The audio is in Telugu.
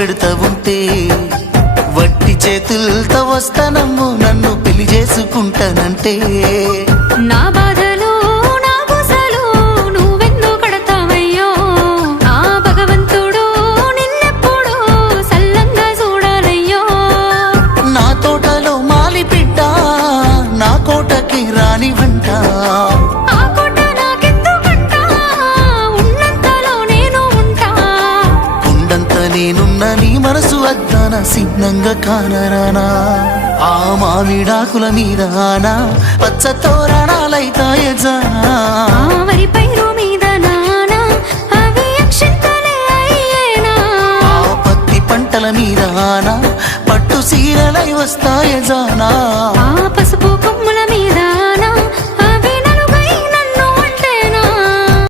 పెడతా ఉంటే వట్టి చేతులతో వస్తానమ్ము నన్ను పెళ్లి చేసుకుంటానంటే నా బాధలు నా గుసలు నువ్వెన్నో కడతావయ్యో ఆ భగవంతుడు నిన్నెప్పుడు సల్లంగా చూడాలయ్యో నా తోటలో మాలి బిడ్డ నా కోటకి రాని వంట ఆ కోట నాకెందుకంట ఉన్నంతలో నేను ఉంటా ఉండంత నేనున్న నీ మనసు అద్దాన సిన్నంగా కానరానా ఆ మామిడాకుల మీద పచ్చ తోరణాలైతాయజానా ఆ వరి పైరు మీద నానా అవి అక్షంతలే అయ్యేనా ఆ పత్తి పంటల మీద పట్టు సీరలై వస్తాయజానా ఆ